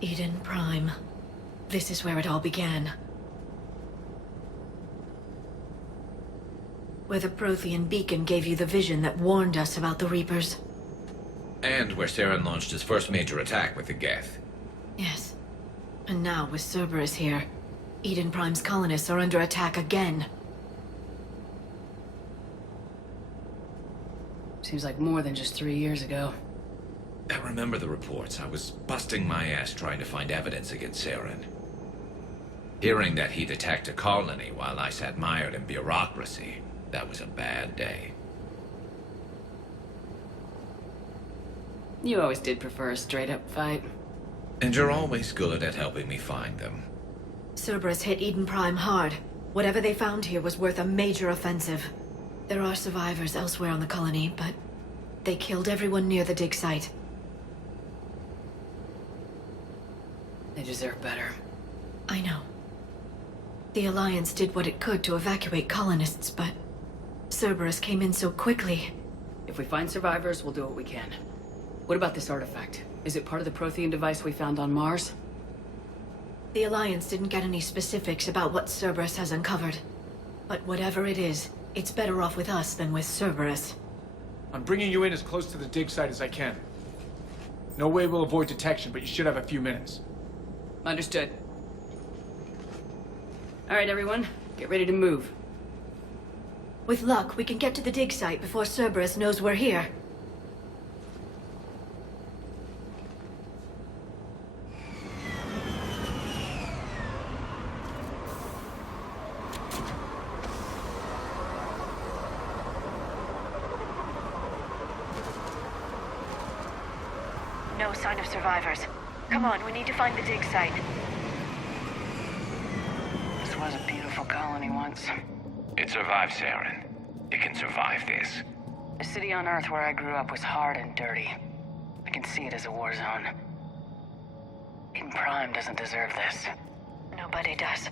Eden Prime. This is where it all began. Where the Prothean beacon gave you the vision that warned us about the Reapers. And where Saren launched his first major attack with the Geth. Yes. And now, with Cerberus here, Eden Prime's colonists are under attack again. Seems like more than just 3 years ago. I remember the reports. I was busting my ass trying to find evidence against Saren. Hearing that he'd attacked a colony while I sat mired in bureaucracy, that was a bad day. You always did prefer a straight-up fight. And you're always good at helping me find them. Cerberus hit Eden Prime hard. Whatever they found here was worth a major offensive. There are survivors elsewhere on the colony, but they killed everyone near the dig site. They deserve better. I know. The Alliance did what it could to evacuate colonists, but Cerberus came in so quickly. If we find survivors, we'll do what we can. What about this artifact? Is it part of the Prothean device we found on Mars? The Alliance didn't get any specifics about what Cerberus has uncovered. But whatever it is, it's better off with us than with Cerberus. I'm bringing you in as close to the dig site as I can. No way we'll avoid detection, but you should have a few minutes. Understood. All right, everyone. Get ready to move. With luck, we can get to the dig site before Cerberus knows we're here. No sign of survivors. Come on, we need to find the dig site. This was a beautiful colony once. It survived, Saren. It can survive this. The city on Earth where I grew up was hard and dirty. I can see it as a war zone. Eden Prime doesn't deserve this. Nobody does.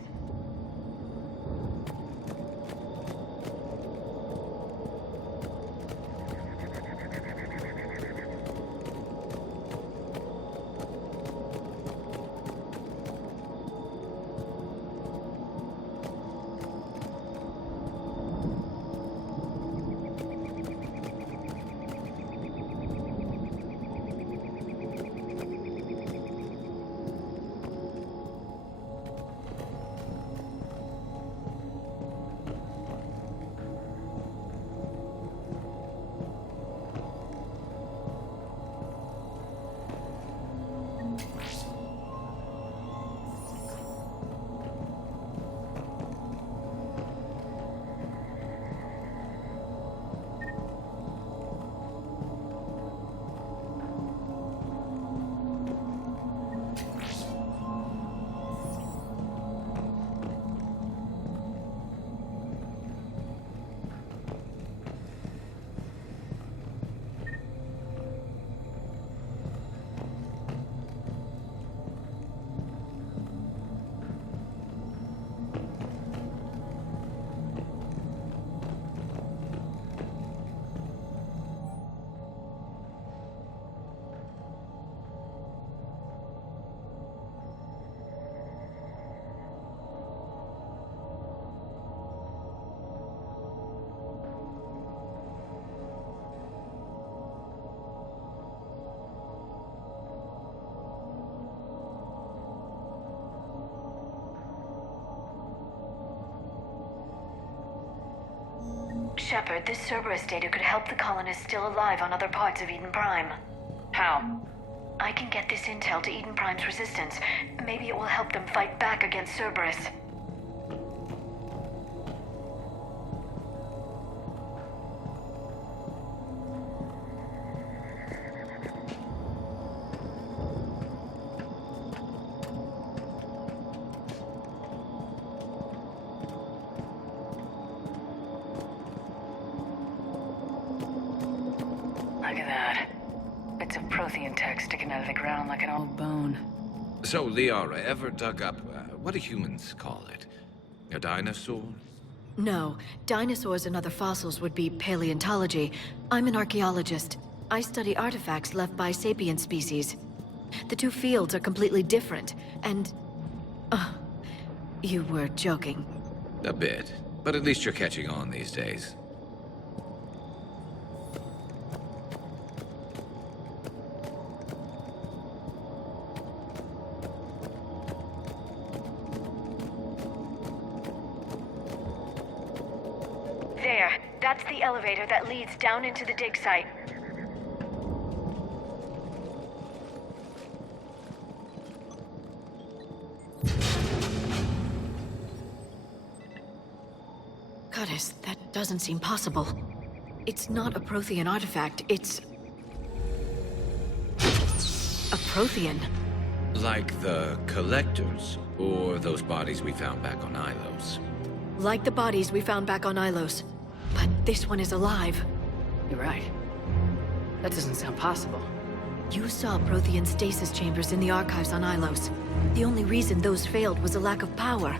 Shepard, this Cerberus data could help the colonists still alive on other parts of Eden Prime. How? I can get this intel to Eden Prime's resistance. Maybe it will help them fight back against Cerberus. Look at that. Bits of Prothean tech sticking out of the ground like an old bone. So, Liara, ever dug up, what do humans call it? A dinosaur? No, dinosaurs and other fossils would be paleontology. I'm an archaeologist. I study artifacts left by sapient species. The two fields are completely different, and... you were joking. A bit. But at least you're catching on these days. There. That's the elevator that leads down into the dig site. Goddess, that doesn't seem possible. It's not a Prothean artifact, it's... a Prothean. Like the Collectors, or those bodies we found back on Ilos. Like the bodies we found back on Ilos. But this one is alive. You're right. That doesn't sound possible. You saw Prothean stasis chambers in the archives on Ilos. The only reason those failed was a lack of power.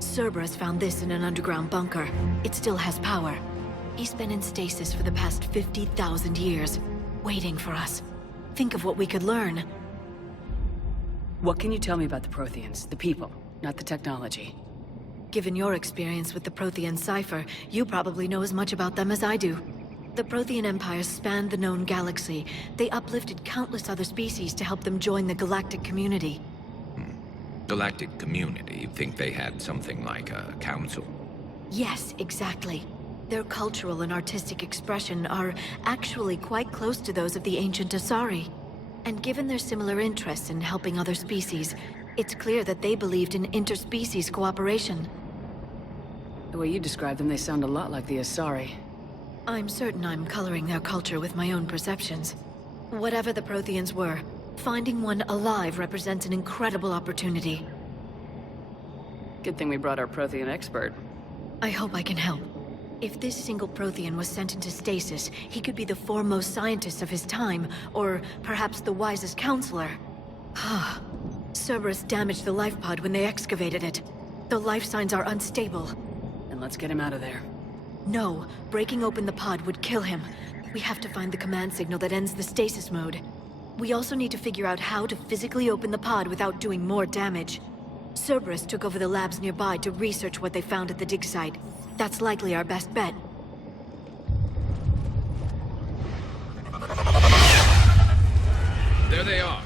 Cerberus found this in an underground bunker. It still has power. He's been in stasis for the past 50,000 years, waiting for us. Think of what we could learn. What can you tell me about the Protheans? The people, not the technology. Given your experience with the Prothean cipher, you probably know as much about them as I do. The Prothean empires spanned the known galaxy. They uplifted countless other species to help them join the galactic community. Galactic community, you'd think they had something like a council. Yes, exactly. Their cultural and artistic expression are actually quite close to those of the ancient Asari. And given their similar interests in helping other species, it's clear that they believed in interspecies cooperation. The way you describe them, they sound a lot like the Asari. I'm certain I'm coloring their culture with my own perceptions. Whatever the Protheans were, finding one alive represents an incredible opportunity. Good thing we brought our Prothean expert. I hope I can help. If this single Prothean was sent into stasis, he could be the foremost scientist of his time, or perhaps the wisest counselor. Cerberus damaged the life pod when they excavated it. The life signs are unstable. And let's get him out of there. No, breaking open the pod would kill him. We have to find the command signal that ends the stasis mode. We also need to figure out how to physically open the pod without doing more damage. Cerberus took over the labs nearby to research what they found at the dig site. That's likely our best bet. There they are.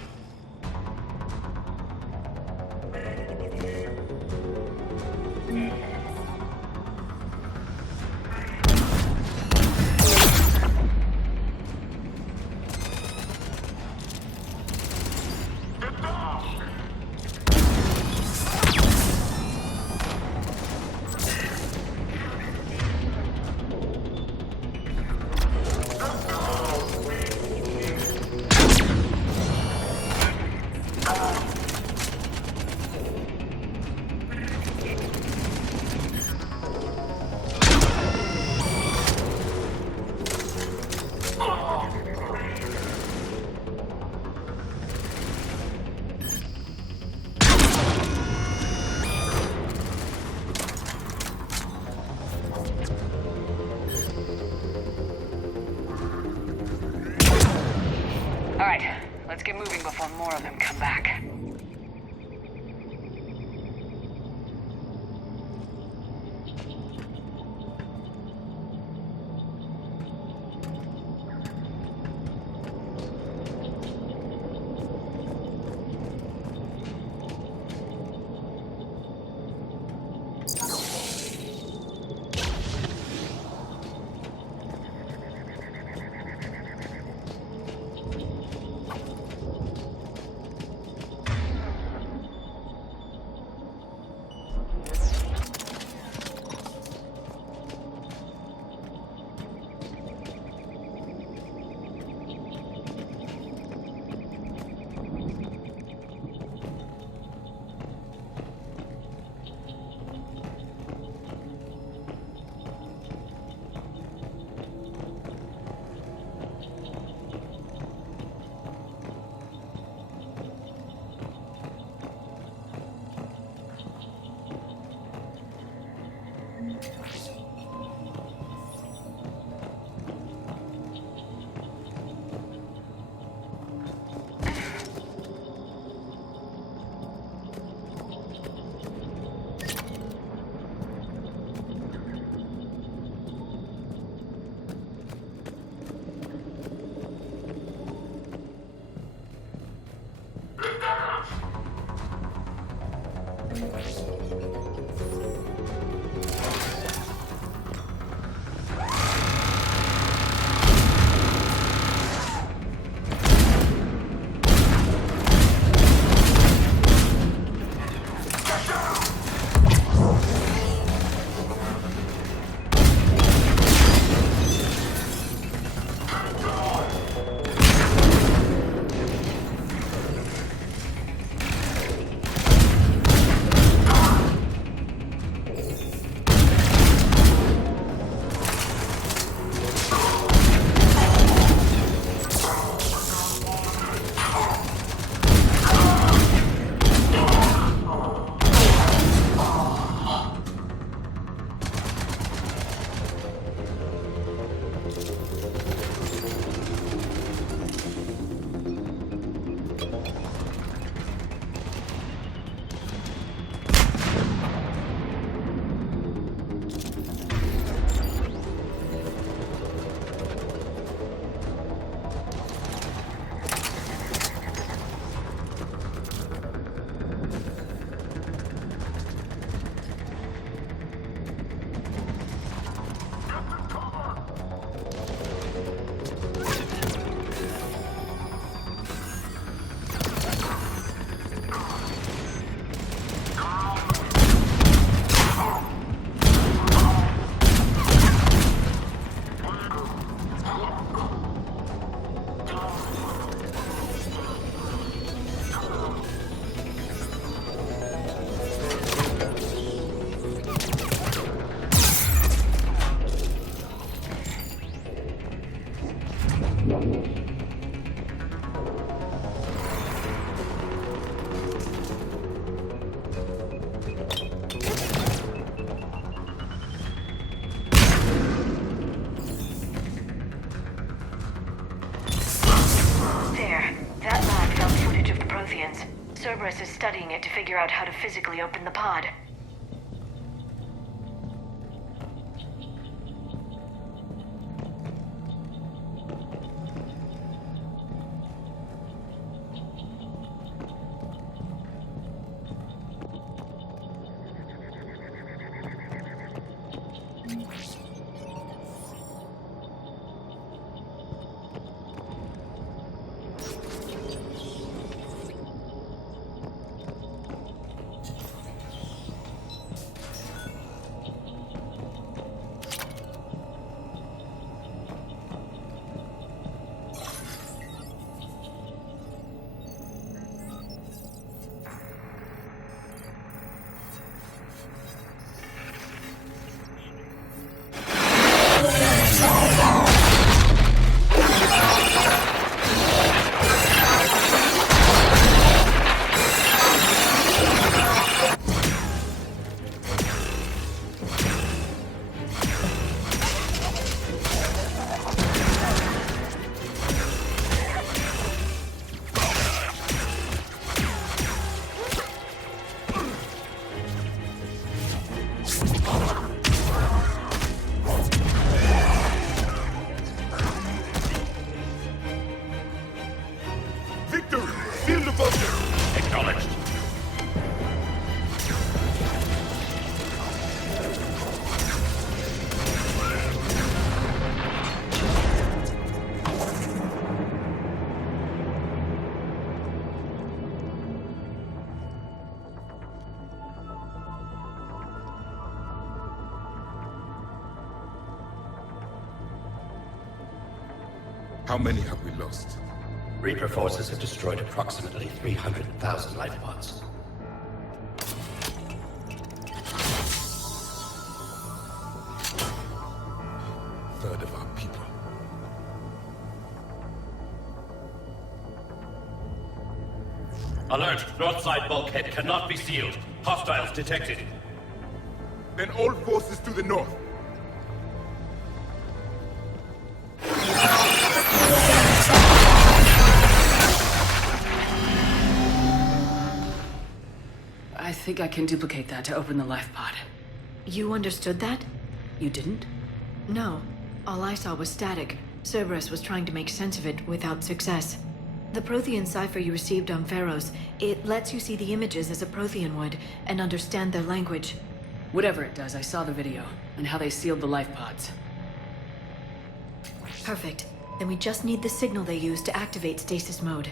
Let's get moving before more of them come back. Cerberus is studying it to figure out how to physically open the pod. How many have we lost? Reaper forces have destroyed approximately 300,000 life pods. Third of our people. Alert! North side bulkhead cannot be sealed. Hostiles detected. Then all forces to the north. I think I can duplicate that to open the life pod. You understood that? You didn't? No. All I saw was static. Cerberus was trying to make sense of it without success. The Prothean cipher you received on Pharaohs, it lets you see the images as a Prothean would, and understand their language. Whatever it does, I saw the video, and how they sealed the life pods. Perfect. Then we just need the signal they use to activate stasis mode.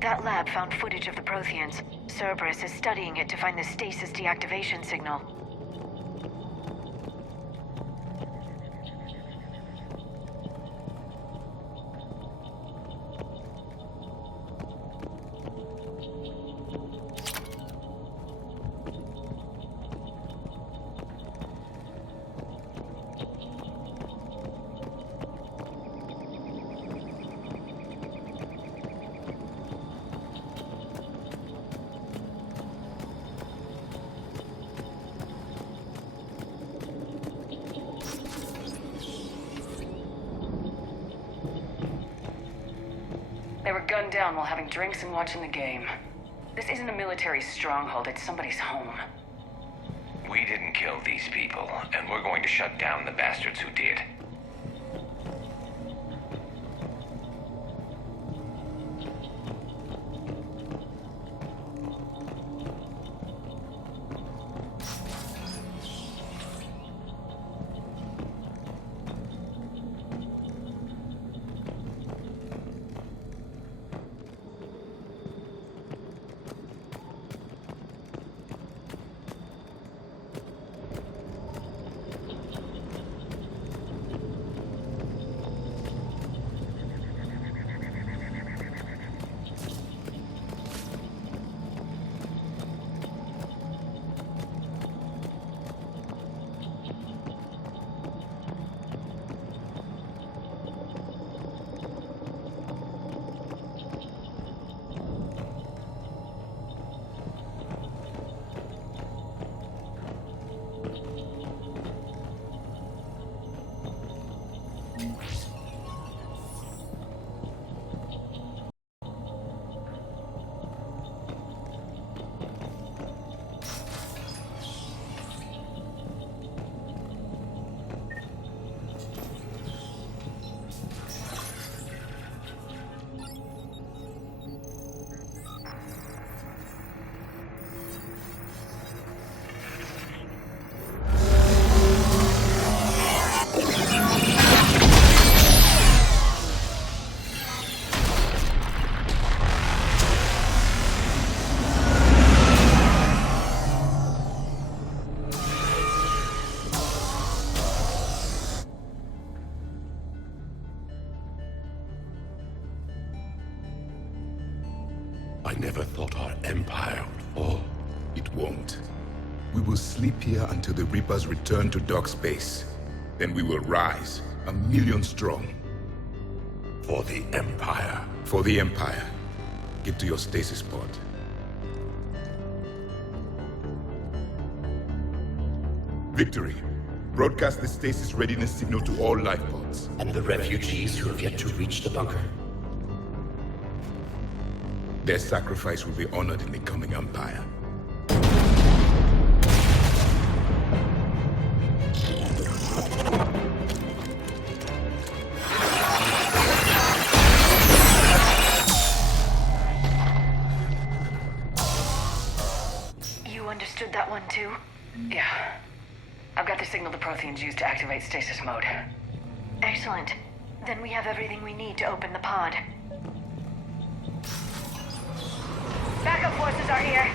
That lab found footage of the Protheans. Cerberus is studying it to find the stasis deactivation signal. They were gunned down while having drinks and watching the game. This isn't a military stronghold, it's somebody's home. We didn't kill these people, and we're going to shut down the bastards who did. I never thought our empire would fall. It won't. We will sleep here until the Reapers return to Dock Space. Then we will rise, 1,000,000 strong. For the Empire. For the Empire. Get to your stasis pod. Victory. Broadcast the stasis readiness signal to all life pods. And the refugees who have yet to reach the bunker. Their sacrifice will be honored in the coming Empire. You understood that one too? Yeah. I've got the signal the Protheans used to activate stasis mode. Excellent. Then we have everything we need to open the pod. Backup forces are here.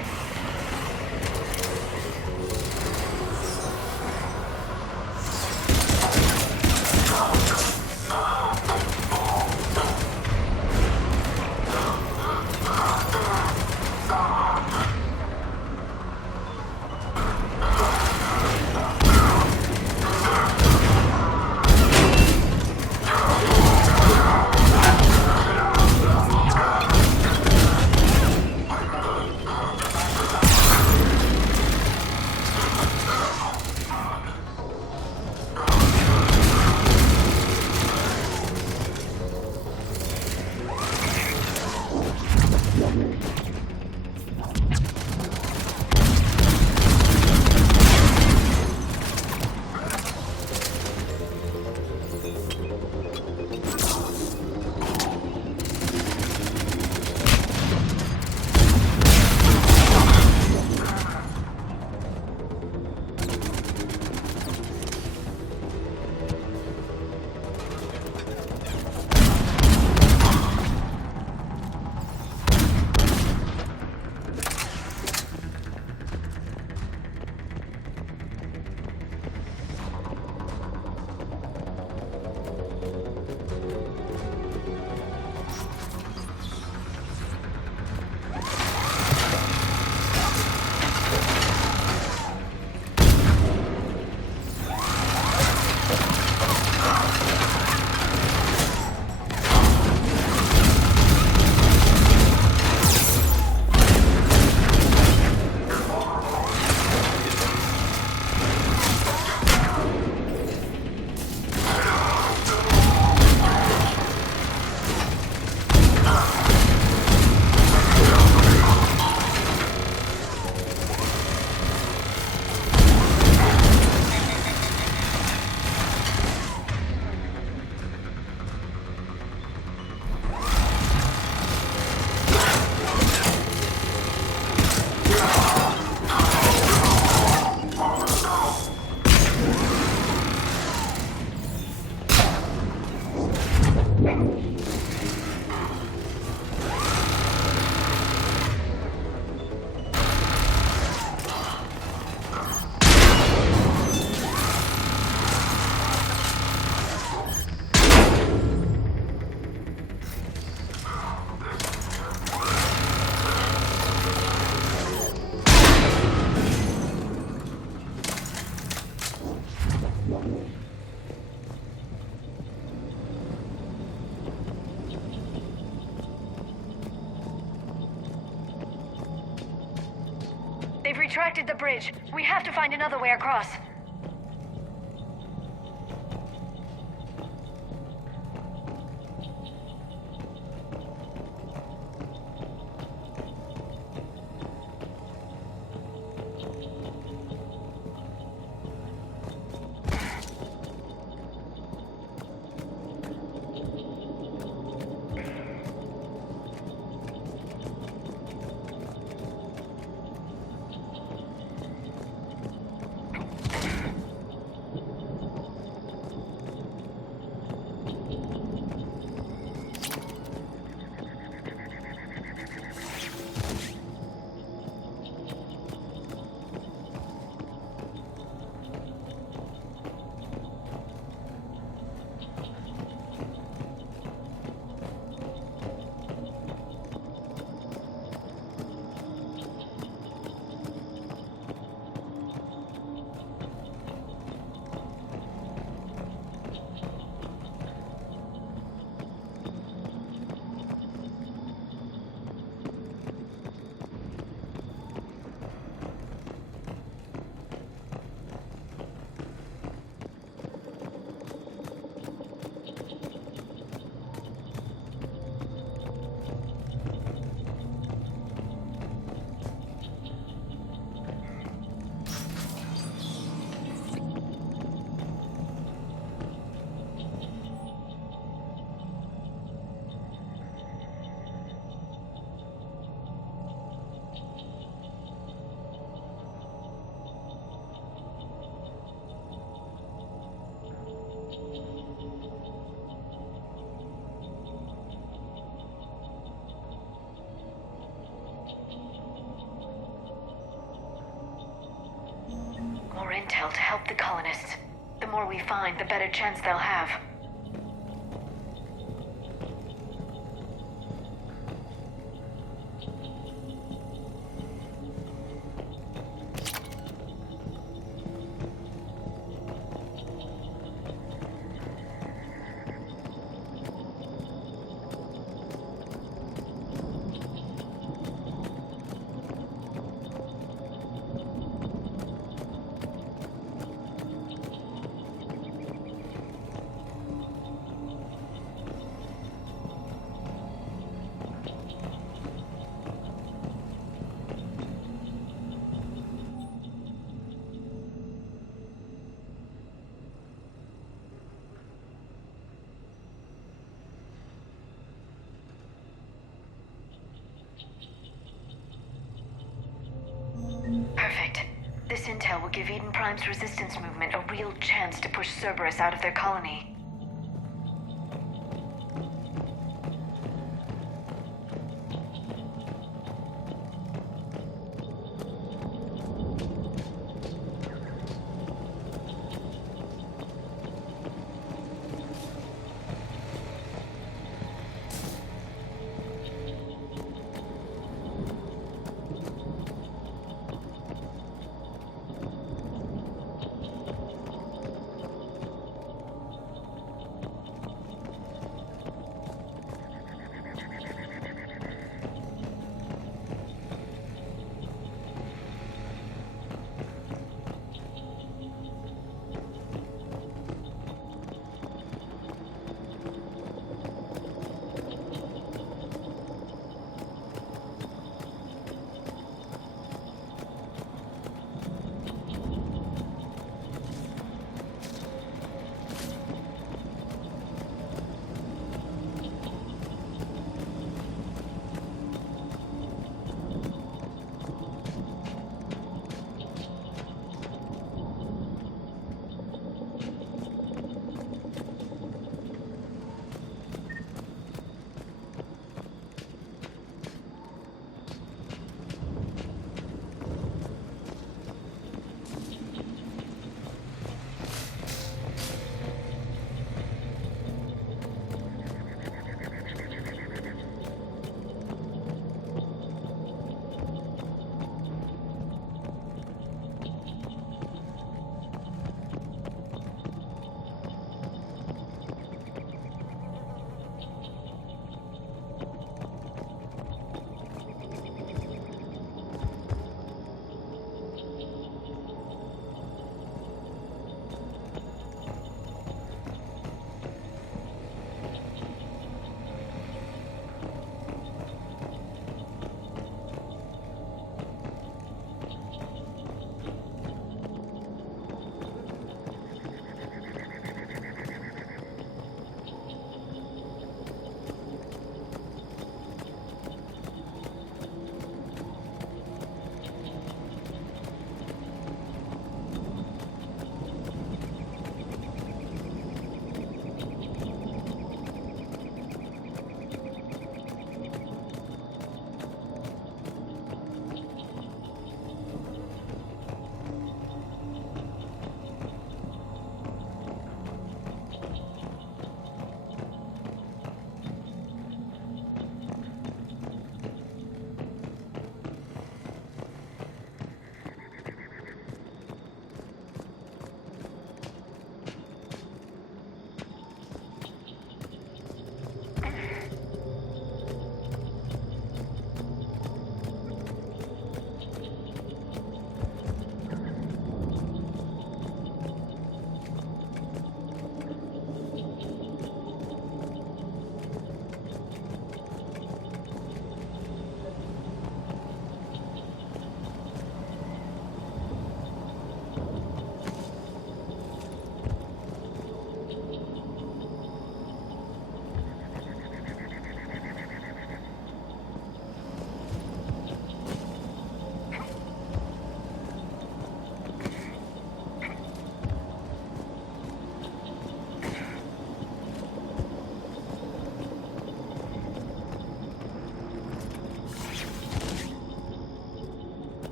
retracted the bridge. We have to find another way across. More intel to help the colonists. The more we find, the better chance they'll have. Perfect. This intel will give Eden Prime's resistance movement a real chance to push Cerberus out of their colony.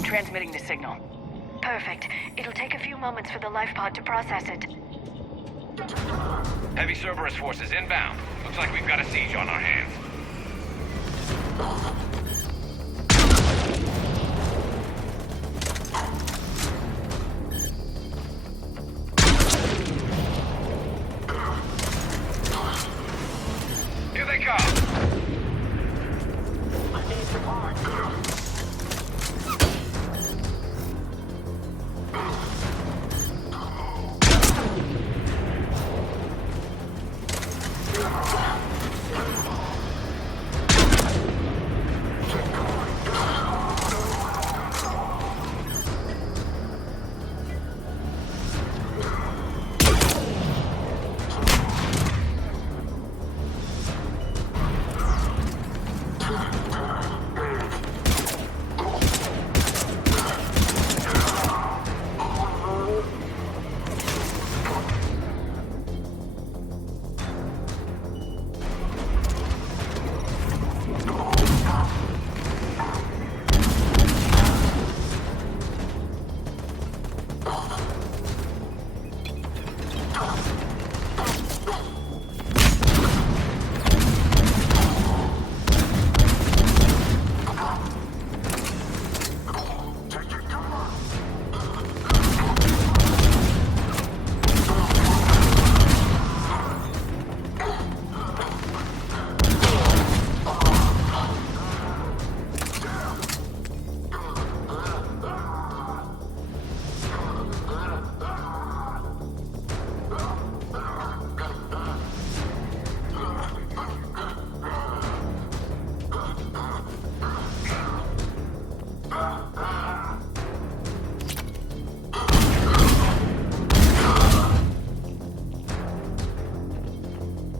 I'm transmitting the signal. Perfect. It'll take a few moments for the life pod to process it. Heavy Cerberus forces inbound. Looks like we've got a siege on our hands. Here they come!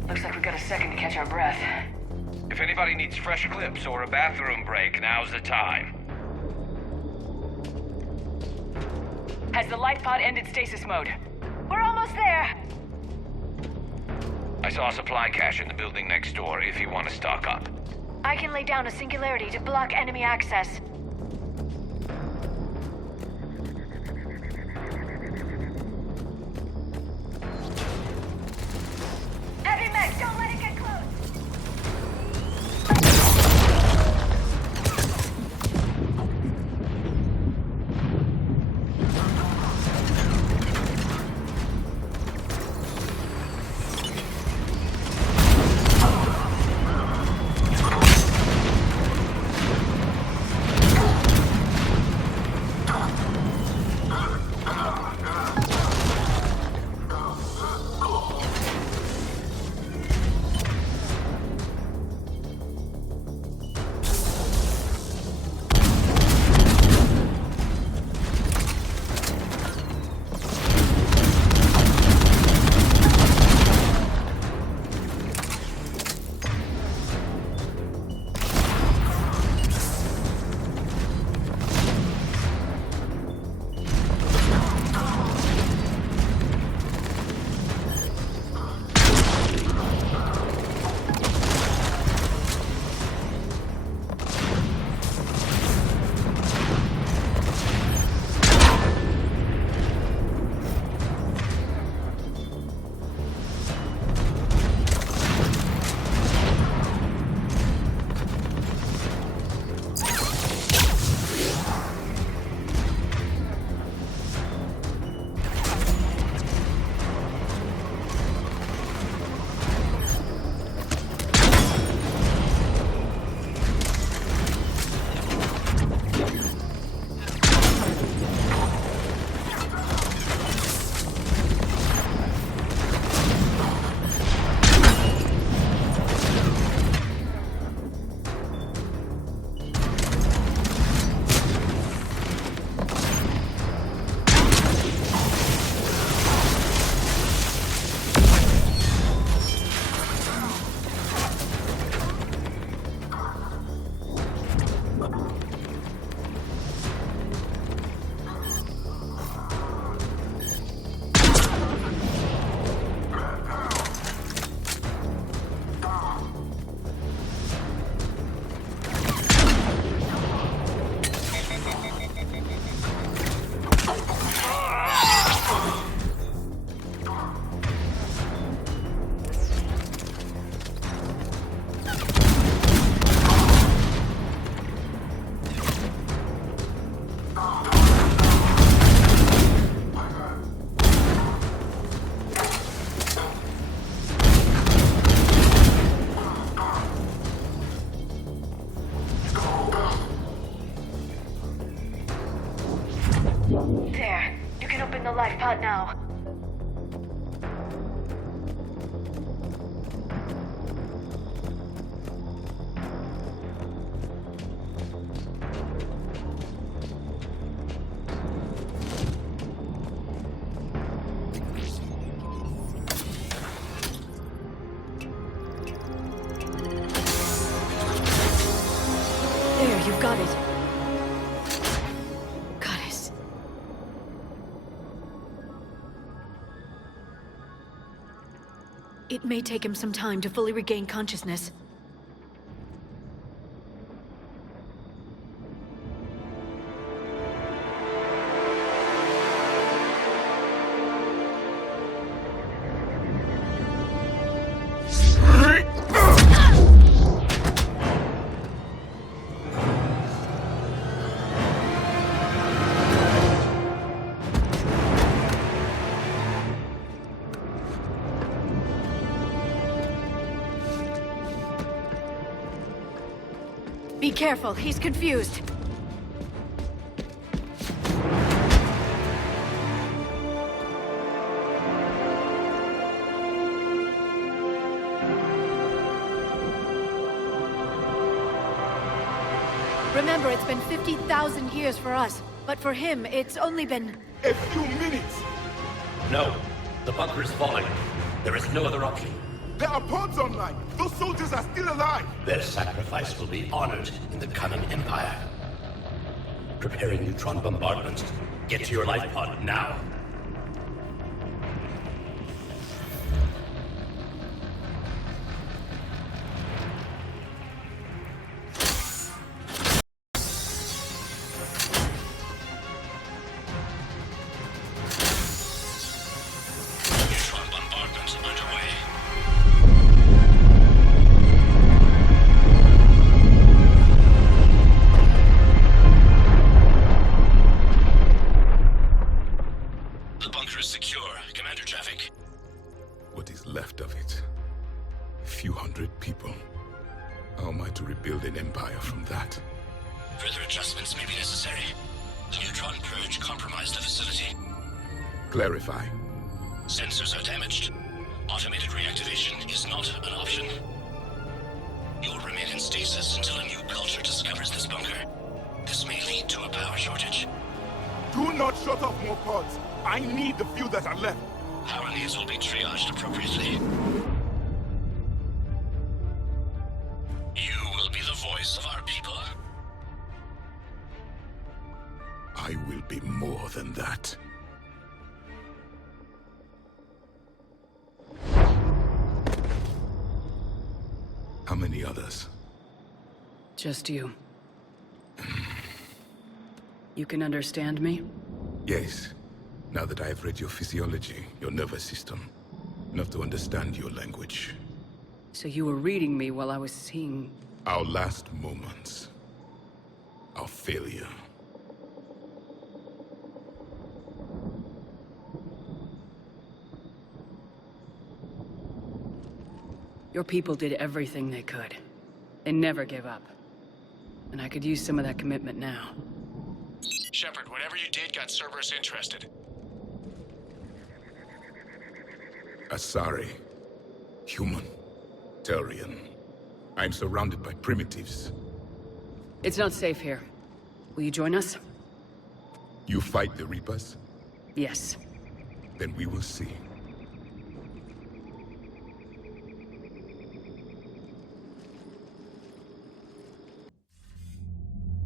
Looks like we got a second to catch our breath. If anybody needs fresh clips or a bathroom break, now's the time. Has the life pod ended stasis mode? We're almost there! I saw a supply cache in the building next door if you want to stock up. I can lay down a singularity to block enemy access. Heavy mech, don't let it get close! shot now. There, you've got it. Goddess. It may take him some time to fully regain consciousness. Be careful, he's confused. Remember, it's been 50,000 years for us, but for him, it's only been... A few minutes! No. The bunker is falling. There is no other option. There are pods online! Those soldiers are still alive! Their sacrifice will be honored in the coming Empire. Preparing neutron bombardment. Get to your life pod now. Neutron bombardment underway. The bunker is secure. Commander Traffic. What is left of it? A few hundred people. How am I to rebuild an empire from that? Further adjustments may be necessary. The neutron purge compromised the facility. Clarify. Sensors are damaged. Automated reactivation is not an option. You'll remain in stasis until a new culture discovers this bunker. This may lead to a power shortage. Do not shut off more pods! I need the few that are left! Power needs will be triaged appropriately. You will be the voice of our people. I will be more than that. How many others? Just you. You can understand me? Yes. Now that I have read your physiology, your nervous system, enough to understand your language. So you were reading me while I was seeing... Our last moments. Our failure. Your people did everything they could. They never gave up. And I could use some of that commitment now. Shepard, whatever you did got Cerberus interested. Asari. Human. Turian. I'm surrounded by primitives. It's not safe here. Will you join us? You fight the Reapers? Yes. Then we will see.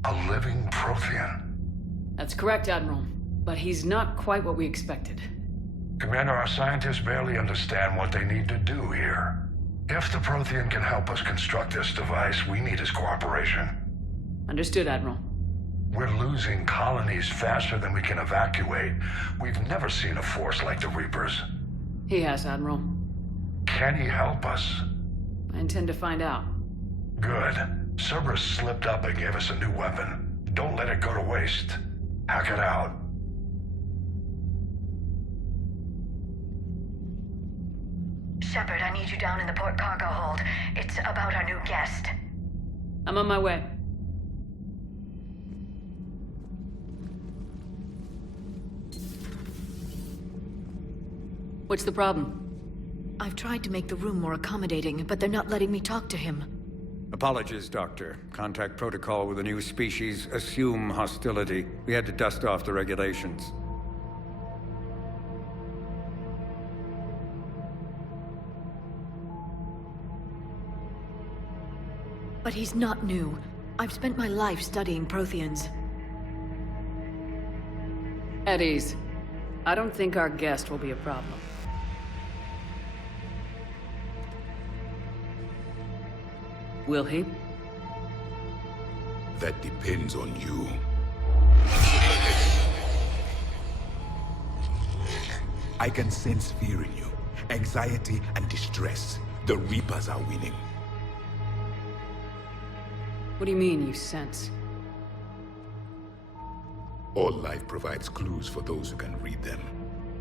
A living Prothean. That's correct, Admiral. But he's not quite what we expected. Commander, our scientists barely understand what they need to do here. If the Prothean can help us construct this device, we need his cooperation. Understood, Admiral. We're losing colonies faster than we can evacuate. We've never seen a force like the Reapers. He has, Admiral. Can he help us? I intend to find out. Good. Cerberus slipped up and gave us a new weapon. Don't let it go to waste. Hack it out. Shepard, I need you down in the port cargo hold. It's about our new guest. I'm on my way. What's the problem? I've tried to make the room more accommodating, but they're not letting me talk to him. Apologies, Doctor. Contact protocol with a new species. Assume hostility. We had to dust off the regulations. But he's not new. I've spent my life studying Protheans. At ease. I don't think our guest will be a problem. Will he? That depends on you. I can sense fear in you, anxiety and distress. The Reapers are winning. What do you mean, you sense? All life provides clues for those who can read them.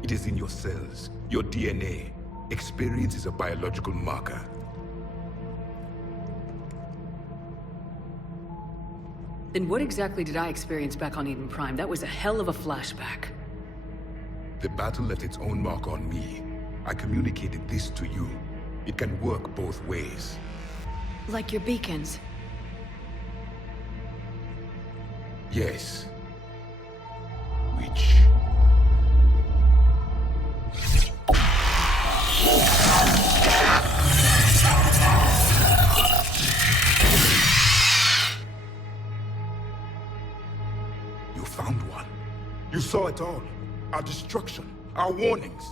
It is in your cells, your DNA. Experience is a biological marker. Then what exactly did I experience back on Eden Prime? That was a hell of a flashback. The battle left its own mark on me. I communicated this to you. It can work both ways. Like your beacons. Yes. Which... You found one. You saw it all. Our destruction, our warnings.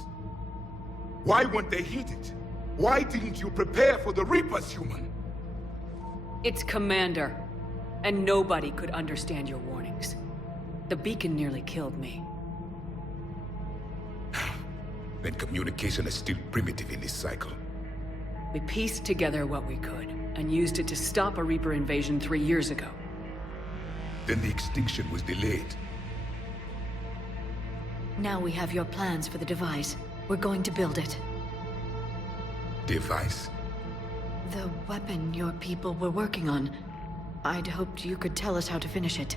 Why weren't they heeded? Why didn't you prepare for the Reapers, human? It's Commander. And nobody could understand your warnings. The beacon nearly killed me. Then communication is still primitive in this cycle. We pieced together what we could, and used it to stop a Reaper invasion 3 years ago. Then the extinction was delayed. Now we have your plans for the device. We're going to build it. Device? The weapon your people were working on. I'd hoped you could tell us how to finish it.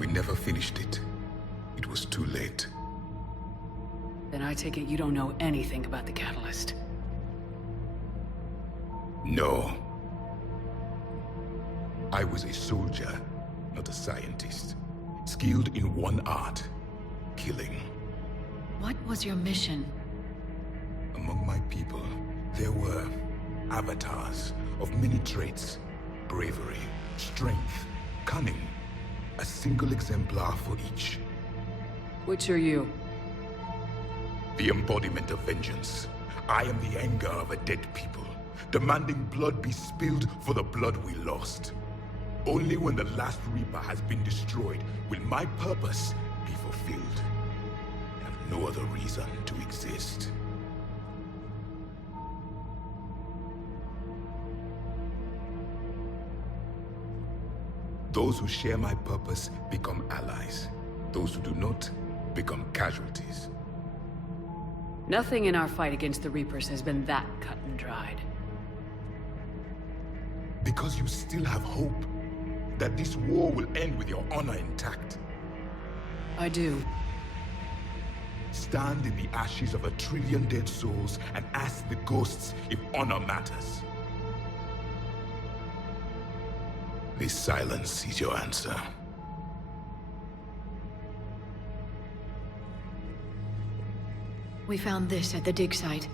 We never finished it. It was too late. Then I take it you don't know anything about the Catalyst. No. I was a soldier, not a scientist. Skilled in one art, killing. What was your mission? Among my people, there were avatars of many traits. Bravery, strength, cunning. A single exemplar for each. Which are you? The embodiment of vengeance. I am the anger of a dead people, demanding blood be spilled for the blood we lost. Only when the last Reaper has been destroyed will my purpose be fulfilled. I have no other reason to exist. Those who share my purpose become allies. Those who do not become casualties. Nothing in our fight against the Reapers has been that cut and dried. Because you still have hope that this war will end with your honor intact. I do. Stand in the ashes of 1 trillion dead souls and ask the ghosts if honor matters. This silence is your answer. We found this at the dig site.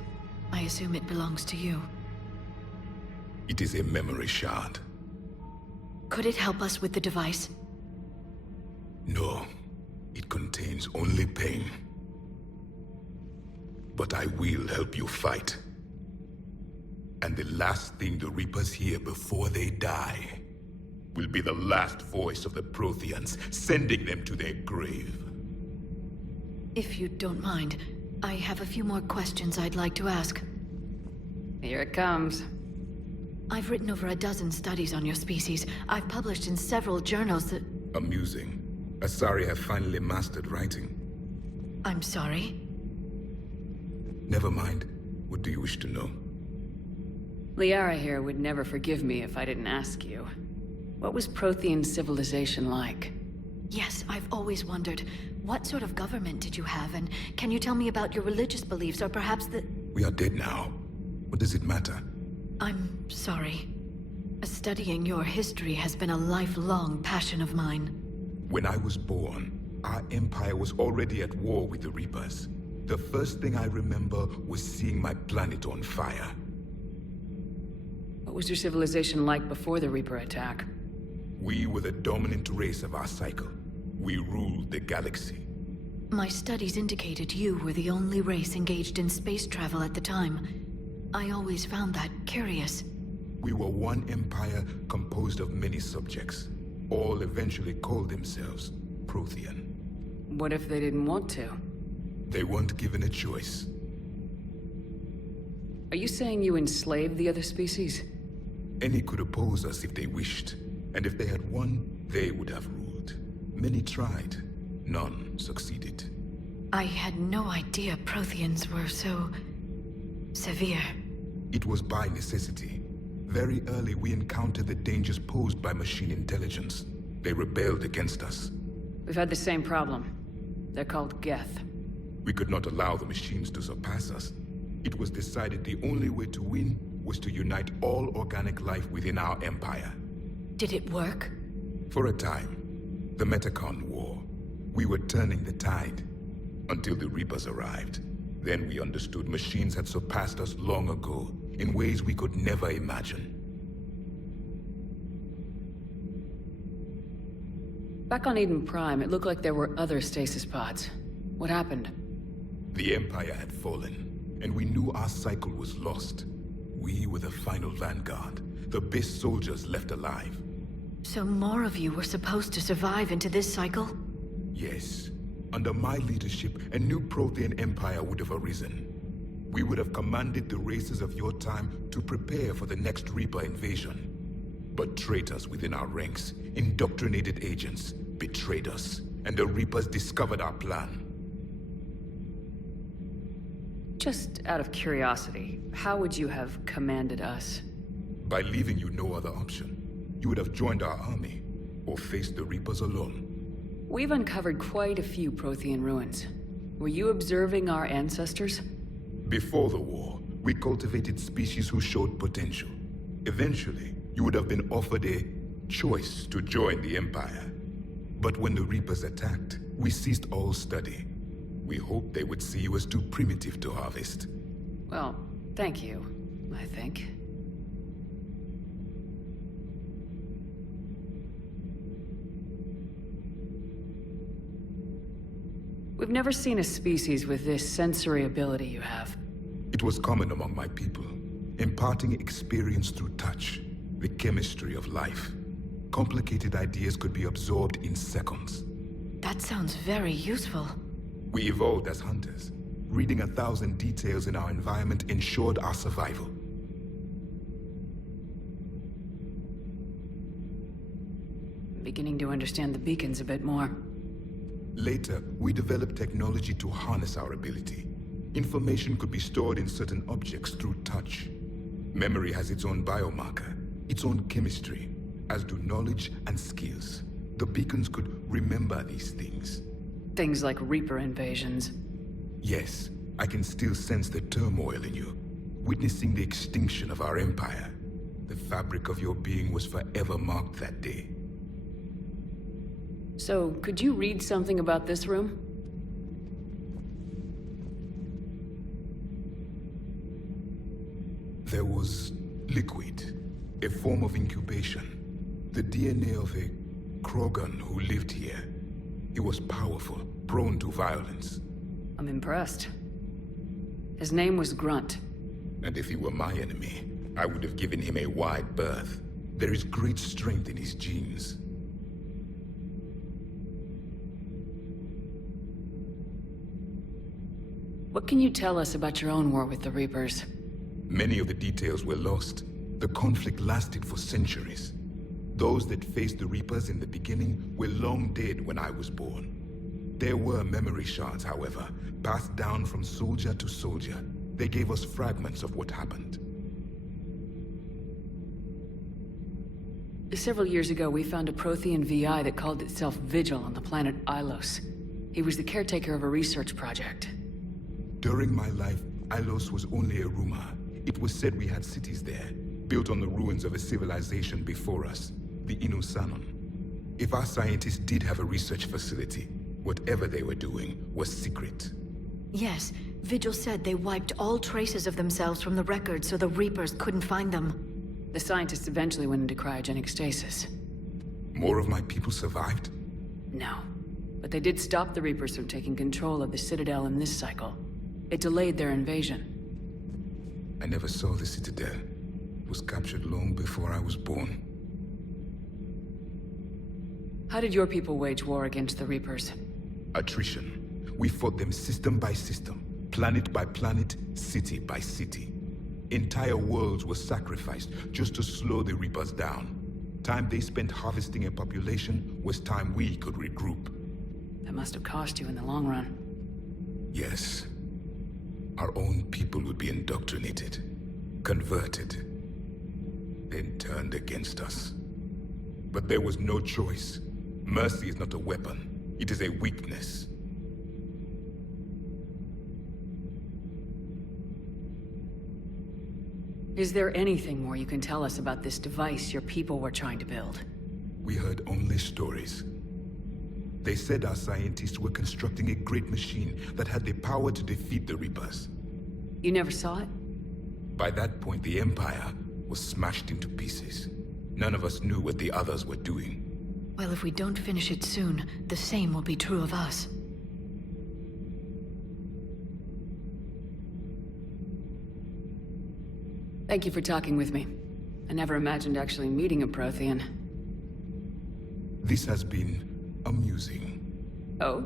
I assume it belongs to you. It is a memory shard. Could it help us with the device? No, it contains only pain. But I will help you fight. And the last thing the Reapers hear before they die will be the last voice of the Protheans, sending them to their grave. If you don't mind, I have a few more questions I'd like to ask. Here it comes. I've written over a dozen studies on your species. I've published in several journals that... Amusing. Asari have finally mastered writing. I'm sorry? Never mind. What do you wish to know? Liara here would never forgive me if I didn't ask you. What was Prothean civilization like? Yes, I've always wondered, what sort of government did you have, and can you tell me about your religious beliefs, or perhaps the... We are dead now. What does it matter? I'm sorry. Studying your history has been a lifelong passion of mine. When I was born, our empire was already at war with the Reapers. The first thing I remember was seeing my planet on fire. What was your civilization like before the Reaper attack? We were the dominant race of our cycle. We ruled the galaxy. My studies indicated you were the only race engaged in space travel at the time. I always found that curious. We were one empire composed of many subjects. All eventually called themselves Prothean. What if they didn't want to? They weren't given a choice. Are you saying you enslaved the other species? Any could oppose us if they wished. And if they had won, they would have ruled. Many tried. None succeeded. I had no idea Protheans were so... severe. It was by necessity. Very early we encountered the dangers posed by machine intelligence. They rebelled against us. We've had the same problem. They're called Geth. We could not allow the machines to surpass us. It was decided the only way to win was to unite all organic life within our empire. Did it work? For a time. The Metacon War. We were turning the tide. Until the Reapers arrived. Then we understood machines had surpassed us long ago, in ways we could never imagine. Back on Eden Prime, it looked like there were other stasis pods. What happened? The Empire had fallen, and we knew our cycle was lost. We were the final vanguard, the best soldiers left alive. So more of you were supposed to survive into this cycle? Yes. Under my leadership, a new Prothean empire would have arisen. We would have commanded the races of your time to prepare for the next Reaper invasion. But traitors within our ranks, indoctrinated agents, betrayed us, and the Reapers discovered our plan. Just out of curiosity, how would you have commanded us? By leaving you no other option. You would have joined our army, or faced the Reapers alone. We've uncovered quite a few Prothean ruins. Were you observing our ancestors? Before the war, we cultivated species who showed potential. Eventually, you would have been offered a choice to join the Empire. But when the Reapers attacked, we ceased all study. We hoped they would see you as too primitive to harvest. Well, thank you, I think. We've never seen a species with this sensory ability you have. It was common among my people, imparting experience through touch, the chemistry of life. Complicated ideas could be absorbed in seconds. That sounds very useful. We evolved as hunters. Reading 1,000 details in our environment ensured our survival. Beginning to understand the beacons a bit more. Later, we developed technology to harness our ability. Information could be stored in certain objects through touch. Memory has its own biomarker, its own chemistry, as do knowledge and skills. The beacons could remember these things. Things like Reaper invasions. Yes, I can still sense the turmoil in you, witnessing the extinction of our empire. The fabric of your being was forever marked that day. So, could you read something about this room? There was liquid, a form of incubation. The DNA of a Krogan who lived here. He was powerful, prone to violence. I'm impressed. His name was Grunt. And if he were my enemy, I would have given him a wide berth. There is great strength in his genes. What can you tell us about your own war with the Reapers? Many of the details were lost. The conflict lasted for centuries. Those that faced the Reapers in the beginning were long dead when I was born. There were memory shards, however, passed down from soldier to soldier. They gave us fragments of what happened. Several years ago, we found a Prothean VI that called itself Vigil on the planet Ilos. He was the caretaker of a research project. During my life, Ilos was only a rumor. It was said we had cities there, built on the ruins of a civilization before us, the Inusanon. If our scientists did have a research facility, whatever they were doing was secret. Yes, Vigil said they wiped all traces of themselves from the records so the Reapers couldn't find them. The scientists eventually went into cryogenic stasis. More of my people survived? No. But they did stop the Reapers from taking control of the Citadel in this cycle. It delayed their invasion. I never saw the Citadel. It was captured long before I was born. How did your people wage war against the Reapers? Attrition. We fought them system by system, planet by planet, city by city. Entire worlds were sacrificed just to slow the Reapers down. Time they spent harvesting a population was time we could regroup. That must have cost you in the long run. Yes. Our own people would be indoctrinated, converted, then turned against us. But there was no choice. Mercy is not a weapon. It is a weakness. Is there anything more you can tell us about this device your people were trying to build? We heard only stories. They said our scientists were constructing a great machine that had the power to defeat the Reapers. You never saw it? By that point, the Empire was smashed into pieces. None of us knew what the others were doing. Well, if we don't finish it soon, the same will be true of us. Thank you for talking with me. I never imagined actually meeting a Prothean. This has been amusing. Oh?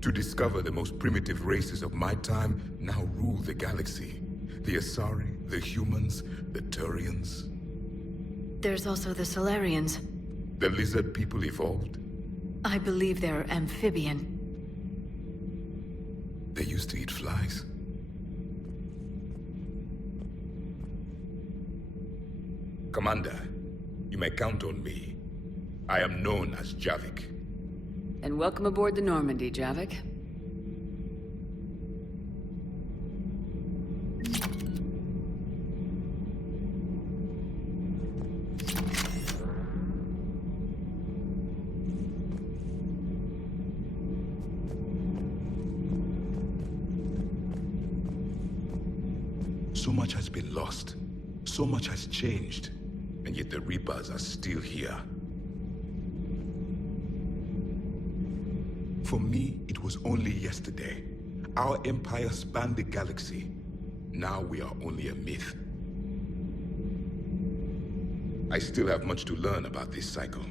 To discover the most primitive races of my time now rule the galaxy. The Asari, the humans, the Turians. There's also the Solarians. The lizard people evolved. I believe they're amphibian. They used to eat flies. Commander, you may count on me. I am known as Javik. And welcome aboard the Normandy, Javik. So much has been lost. So much has changed. And yet the Reapers are still here. For me, it was only yesterday. Our empire spanned the galaxy. Now we are only a myth. I still have much to learn about this cycle.